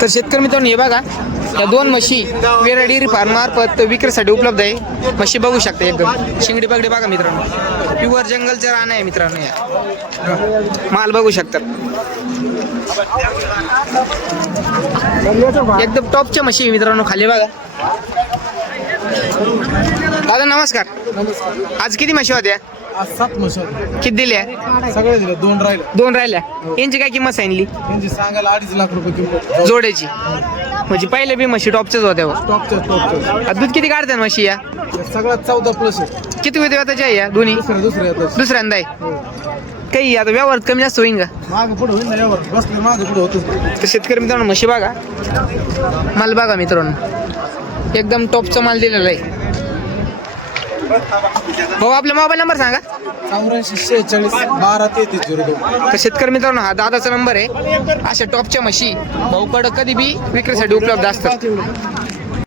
तर शेतकरी मित्रांनो हे बघा या दोन म्हशी वेरा डेअरी फार्म मार्फत विक्रीसाठी उपलब्ध आहे. म्हशी बघू शकता एकदम शिंगडी पगडी बघा मित्रांनो, प्युअर जंगलचं रान आहे मित्रांनो. या माल बघू शकतात एकदम टॉपच्या म्हशी आहे मित्रांनो. खाली बघा. दादा नमस्कार. आज किती म्हशी होत्या? आज 7 म्हशी होत्या. किती दिल्या? सगळे दिले, 2 राहिले. 2 राहिल्या. यांची काय किंमत सांगितली त्यांची सांगायला 2.5 लाख रुपये किंमत जोड्याची? म्हणजे पहिले बी म्हशी टॉपच्याच होत्या हो. टॉपच्या. दूध किती काढतात म्हशी या? सगळ्यात 14 प्लस आहे. किती वेळ त्याच्या आहे या दोन्ही? दुसऱ्या दुसऱ्यांदा आहे. काही आता व्यवहार कमी जास्त होईल का? मागे पुढे होईल ना, यावर बसले मागे पुढे होतं. तर शेतकरी मित्रांनो म्हशी बघा, माल बघा मित्रांनो एकदम टॉपचा माल दिलेला आहे. भाऊ आपला मोबाईल नंबर सांगा. 84 46 12 33 02. तर शेतकरी मित्रांनो हा दादाचा नंबर आहे. अशा टॉपच्या म्हशी भाऊकडं कधी बी विक्रीसाठी उपलब्ध असतात.